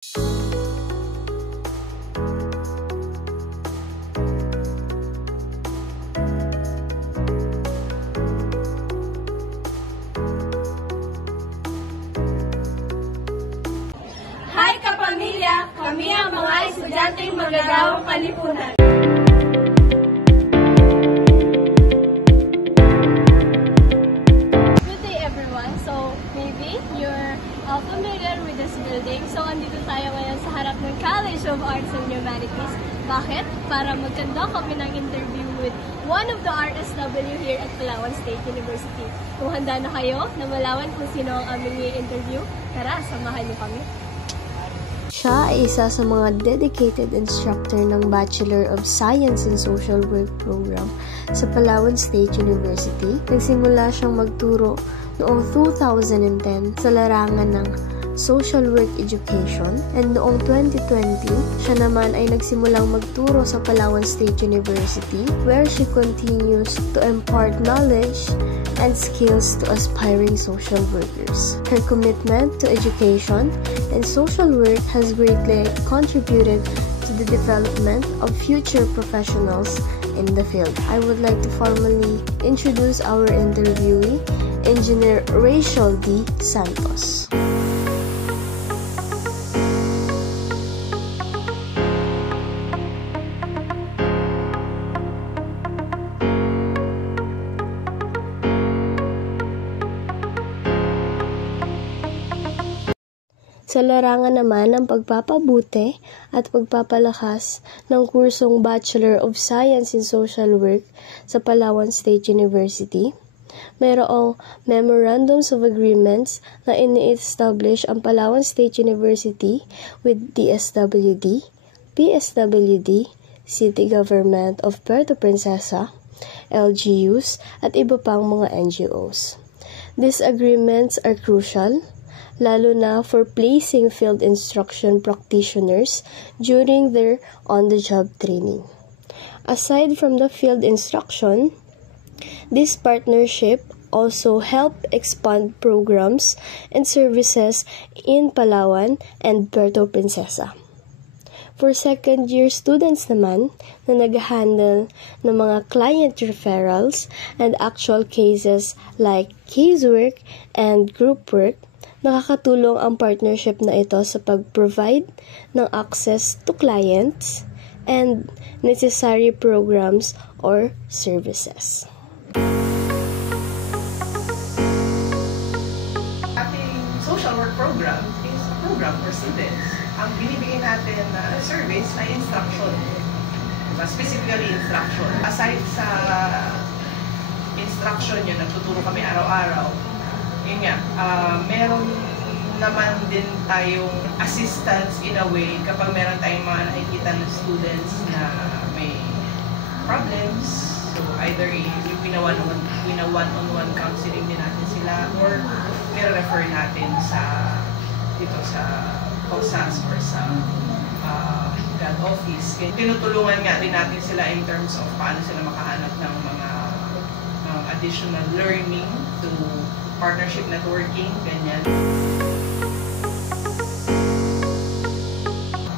Hi kapamilya! Kami ang mga estudyanteng magagawang palipunan. Good day everyone! So, maybe you're familiar with this building. So, andito tayo ngayon sa harap ng College of Arts and Humanities. Bakit? Para mag-conduct kami ng interview with one of the RSW here at Palawan State University. Kung handa na kayo na malaman kung sino ang aming i-interview, tara, samahan niyo kami. Siya ay isa sa mga dedicated instructor ng Bachelor of Science in Social Work program sa Palawan State University. Nagsimula siyang magturo noong 2010 sa larangan ng Social Work Education, and noong 2020, siya naman ay nagsimulang magturo sa Palawan State University where she continues to impart knowledge and skills to aspiring social workers. Her commitment to education and social work has greatly contributed to the development of future professionals in the field. I would like to formally introduce our interviewee, Engineer Rachel D. Santos. Sa larangan naman ng pagpapabuti at pagpapalakas ng kursong Bachelor of Science in Social Work sa Palawan State University, mayroong Memorandums of Agreements na ini-establish ang Palawan State University with DSWD, PSWD, City Government of Puerto Princesa, LGUs, at iba pang mga NGOs. These agreements are crucial, lalo na for placing field instruction practitioners during their on-the-job training. Aside from the field instruction, this partnership also help expand programs and services in Palawan and Puerto Princesa. For second-year students naman na nag-handle ng mga client referrals and actual cases like casework and group work, nakakatulong ang partnership na ito sa pag-provide ng access to clients and necessary programs or services. Ating social work program is a program for students. Ang binibigay natin na service ay instruction. Specifically instruction. Aside sa instruction yun, nagtuturo kami araw-araw. Yun nga, meron naman din tayong assistance in a way kapag meron tayong mga nakikita ng students na may problems. So either yung one-on-one counseling din natin sila or nire-refer natin dito sa COSAS or sa God Office. Tinutulungan nga din natin sila in terms of paano sila makahanap ng mga additional learning to partnership networking, ganyan.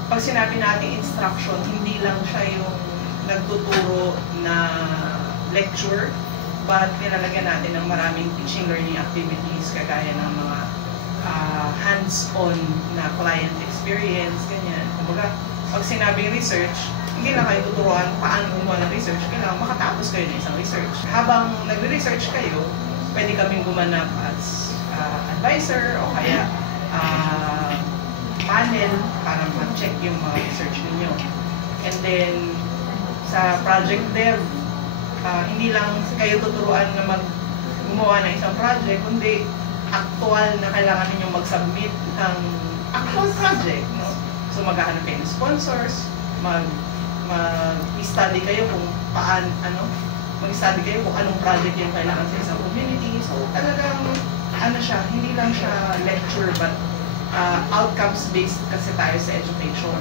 Pag sinabi natin instruction, hindi lang siya yung nagtuturo na lecture, but nilalagyan natin ng maraming teaching learning activities kagaya ng mga hands-on na client experience, ganyan. Kumbaga, pag sinabing research, hindi lang kayo tuturuan paano gumawa ng research, kailangan makatapos kayo ng isang research. Habang nagre-research kayo, pwede kaming gumanap as advisor o kaya panel para ma-check yung mga research ninyo. And then, sa project dev, hindi lang kayo tuturuan na gumawa ng isang project, kundi actual na kailangan ninyong mag-submit ng actual project. No? So, maghahanap kayo ng sponsors, mag-study kayo kung mag-study kayo kung anong project yung kailangan sa isang community. So, talagang, hindi lang siya lecture, but outcomes-based kasi tayo sa education.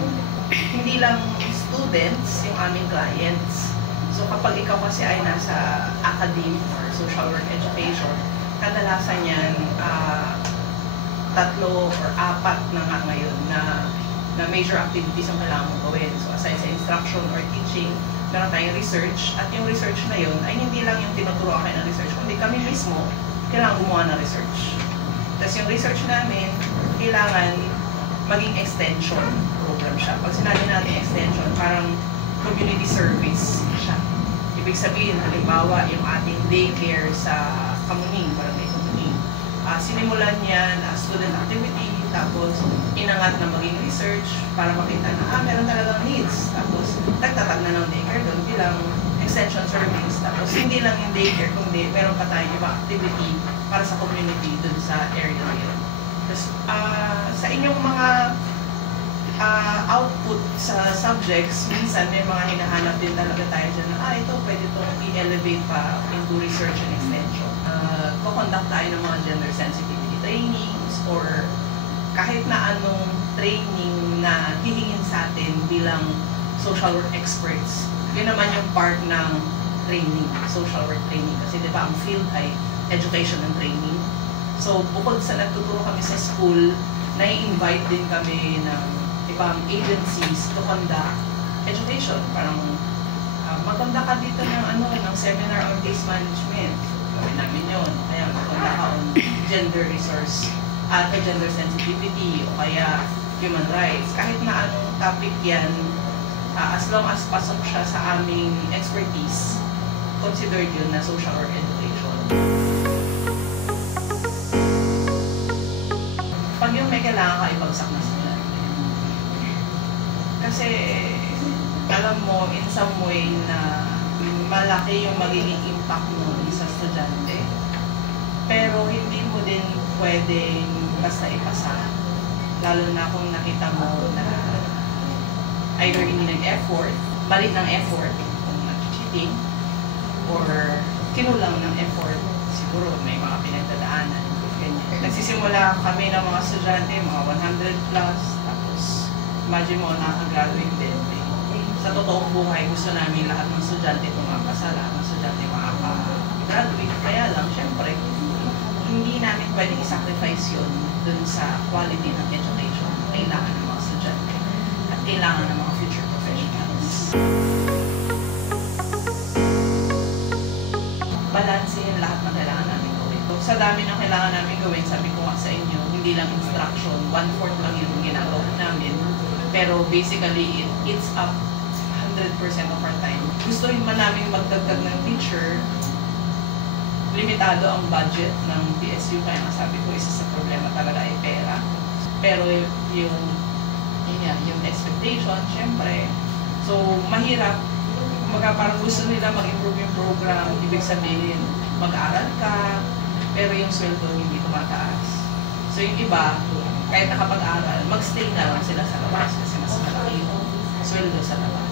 Hindi lang students yung aming clients. So, kapag ikaw kasi ay nasa academic or social work education, kadalasan yan, 3 or 4 na nga ngayon na na major activities ang kailangan mong gawin. So aside sa instruction or teaching, meron tayong research, at yung research na yun ay hindi lang yung tinuturoan kayo ng research, kundi kami mismo kailangan gumawa ng research. Tapos yung research namin, kailangan maging extension program siya. Pag sinabi natin extension, parang community service siya. Ibig sabihin, halimbawa, yung ating daycare sa Kamuning, Barangay Kamuning. Sinimulan yan as student activity, tapos inangat na maging research para makita na, meron talagang needs. Tapos nagtatag na ng daycare doon bilang extension service. Tapos hindi lang yung daycare, kundi meron pa tayong ibang activity para sa community doon sa area na yun. Tapos sa inyong mga output sa subjects, minsan may mga hinahanap din talaga tayo dyan na, ito pwede itong i-elevate pa into research and extension. Kukonduct tayo ng mga gender sensitivity trainings or kahit na anong training na hihingin sa atin bilang social work experts. Yun naman yung part ng training, social work training. Kasi di ba ang field ay education and training. So bukod sa nagtuturo kami sa school, nai-invite din kami ng ibang agencies to conduct education. Parang mag-conduct ka dito ng seminar on case management. Gawin namin yun. Kaya mag-conduct ka on gender resource at gender sensitivity o kaya human rights. Kahit na anong topic yan, as long as pasok siya sa aming expertise, considered yun na social work education. Pag yung may kailangan ka, ibagsak na sila. Kasi alam mo in some way na malaki yung magiging impact nun sa estudyante. Pero hindi mo din pwedeng basta ipasa. Lalo na kung nakita mo na either hindi nag-effort, balik ng effort kung nag-cheating, or kinulang ng effort, siguro may mga pinagdadaanan. Nagsisimula kami ng mga estudyante, mga 100 plus, tapos imagine mo, nakaka-graduate din. Sa totoong buhay, gusto namin lahat ng estudyante pumapasa, lahat ng estudyante makaka-graduate. Kaya lang, syempre, hindi namin pwedeng i-sacrifice yun dun sa quality ng education. Kailangan ng mga estudyante at kailangan ng mga future professionals. Balansin lahat ng kailangan namin gawin. So, sa dami ng kailangan namin gawin, sabi ko nga sa inyo, hindi lang instruction, 1/4 lang yung ginagawa namin. Pero basically, it's up 100% of our time. Gusto rin man namin magdagdag ng teacher, limitado ang budget ng PSU, kaya nga sabi ko, isa sa problema talaga ay pera. Pero yung expectation, syempre, so mahirap, parang gusto nila mag-improve yung program, ibig sabihin, mag-aral ka, pero yung sweldo hindi tumataas. So yung iba, kahit nakapag-aral, mag-stay na lang sila sa labas kasi mas malaki yung sweldo sa labas.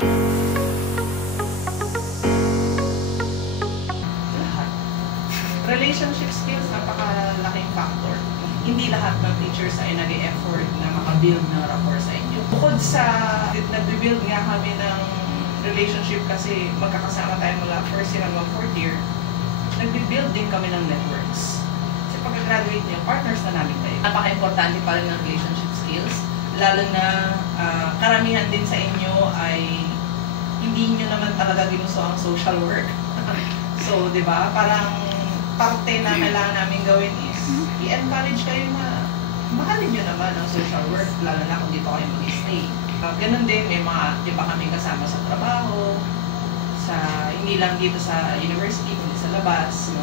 Lahat. Relationship skills, napakalaking factor. Hindi lahat ng teachers ay nag-e-effort na makabuild ng rapport sa inyo. Bukod sa nag-build nga kami ng relationship kasi magkakasama tayo mula first year hanggang fourth year, nag-build din kami ng networks. Kasi pagka-graduate niyo, partners na namin kayo. Napaka-importante pa rin ng relationship skills, lalo na karamihan din sa inyo ay hindi nyo naman talaga ginusto ang social work. So, di ba, parang parte na kailangan namin gawin is i-encourage kayo na mahalin nyo naman ang social work, lalo na kung dito kayo mag-stay. Ganun din, may mga iba kami kasama sa trabaho, hindi lang dito sa university, kundi sa labas.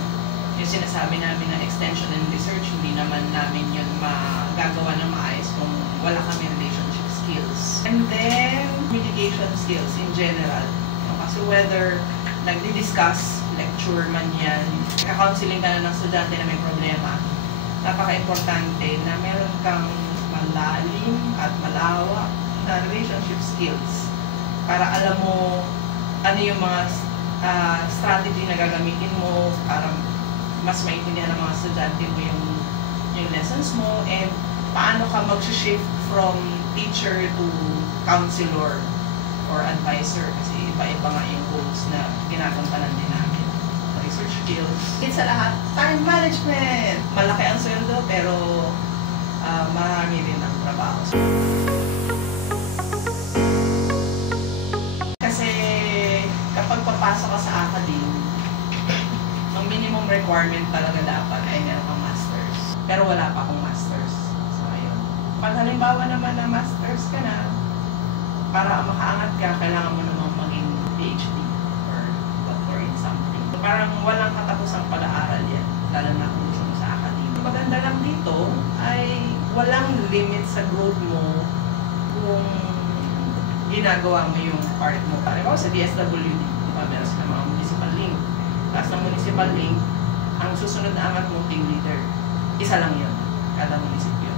Yung sinasabi namin na extension and research, hindi naman namin yun magagawa ng maayos kung wala kami relationship skills. And then, communication skills in general. Kasi whether nagdi-discuss, lecture man yan, ka-counseling ka na ng estudyante na may problema, napaka-importante na meron kang malalim at malawak na relationship skills para alam mo ano yung mga strategy na gagamitin mo para mas maintindihan ng mga estudyante mo yung lessons mo, and paano ka mag-shift from teacher to counselor or advisor, kasi iba-iba nga yung goals na ginagampanan din namin. Research skills. It's sa lahat, time management! Malaki ang sweldo pero marami rin ang trabaho. requirement talaga dapat ay meron kang master's. Pero wala pa akong master's. So, ayun. Pag halimbawa naman na master's ka na, para makaangat ka, kailangan mo namang maging PhD or doctor in something. So, parang walang katapusang pag-aaral yan, lalo na kung gusto mo sa academia. Maganda lang dito ay walang limit sa growth mo kung ginagawa mo yung part mo. Halimbawa sa DSWD, meron sila mga municipal link. Tapos ng municipal link, ang susunod na angat mong team leader. Isa lang yun, kada munisipyo.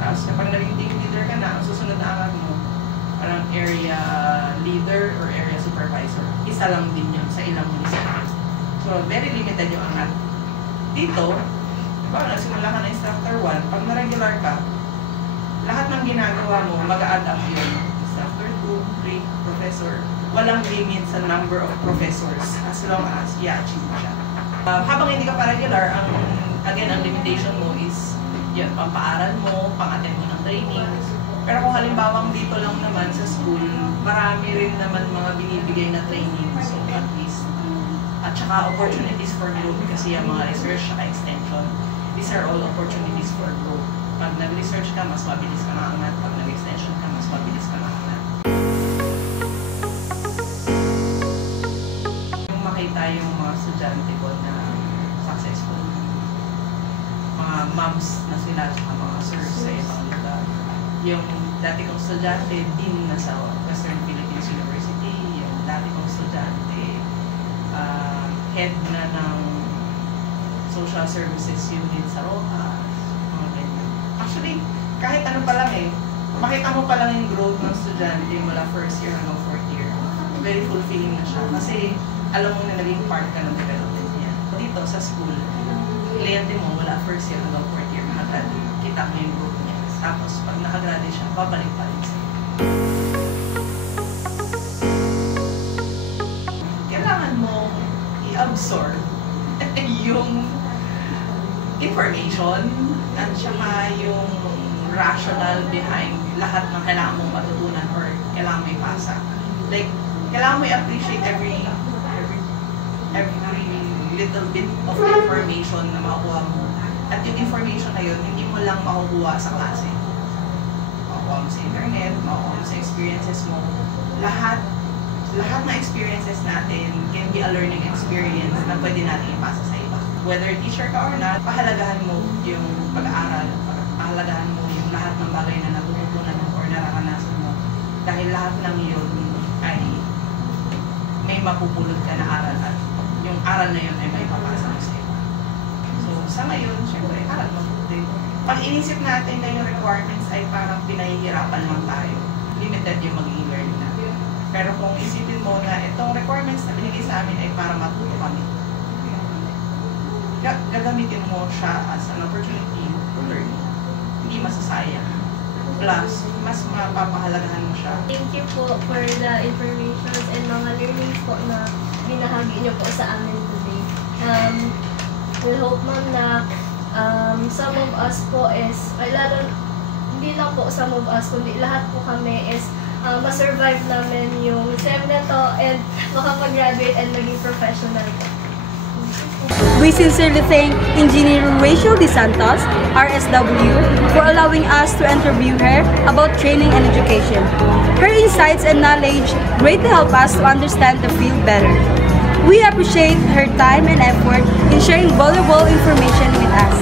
Tapos kapag naging team leader ka na, ang susunod na angat mo, parang area leader or area supervisor. Isa lang din yun sa ilang munisipyo. So, very limited yung angat. Dito, diba, nagsimula ka na instructor 1, pag na-regular ka, lahat ng ginagawa mo, mag-a-add up yun. Instructor 2, 3, professor. Walang limit sa number of professors as long as i-achieve mo siya. Habang hindi ka pa regular, ang limitation mo is yun, pampaaral mo, pang-attend mo ng trainings. Pero kung halimbawa dito lang naman sa school, marami rin naman mga binibigay na training. So at least, at saka opportunities for growth kasi yung mga research at extension, these are all opportunities for growth. Pag nag-research ka, mas mabilis ka maangat. Pag nag-extension ka, mas mabilis ka maangat. Yung makita yung mga estudyante ko na successful, mga moms na sila, tsaka mga sirs sa ibang lugar. Yung dati kong estudyante, dean na sa Western Philippines University. Yung dati kong estudyante, head na ng social services unit sa Rojas. Actually, kahit ano pa lang makita mo pa lang yung growth ng estudyante mula first year hanggang fourth year. Very fulfilling na siya. Kasi alam mo na naging part ka ng development niya. Dito sa school, kliyente mo mula first year hanggang fourth year, nakagraduate. Kita mo yung growth niya. Tapos pag nakagraduate siya, babalik pa rin siya. Kailangan mo i-absorb yung information at saka yung rational behind lahat ng kailangan mong matutunan or kailangan mo ipasa. Like, kailangan mo i-appreciate every little bit of information na makukuha mo. At yung information na yun, hindi mo lang makukuha sa klase. Makukuha mo sa internet, makukuha mo sa experiences mo. Lahat ng experiences natin can be a learning experience na pwede natin ipasa sa iba. Whether teacher ka or not, pahalagahan mo yung pag-aaral, pahalagahan mo yung lahat ng bagay na natutunan mo or nararanasan mo. Dahil lahat ng yun ay may mapupulot ka na aral at yung aral na yun ay may papasa mo sa iba. So, sa ngayon, syempre, aral mabuti. Pag inisip natin na yung requirements ay parang pinahihirapan lang tayo, limited yung magiging learning natin. Pero kung isipin mo na itong requirements na binigay sa amin ay para matuto kami, gagamitin mo siya as an opportunity to learn. Hindi masasayang. Plus, mas mapapahalagahan mo siya. Thank you po for the information and mga learnings po na binahagi niyo po sa amin today. We hope, ma'am, na some of us po is, lalo, hindi lang po some of us, kundi lahat po kami is ma-survive namin yung SEM na to and makapag-graduate and maging professional po. We sincerely thank Engineer Rachel De Santos, RSW, for allowing us to interview her about training and education. Her insights and knowledge greatly help us to understand the field better. We appreciate her time and effort in sharing valuable information with us.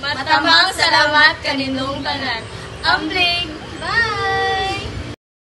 Matamang salamat kaninong tanan. Ambling! Bye!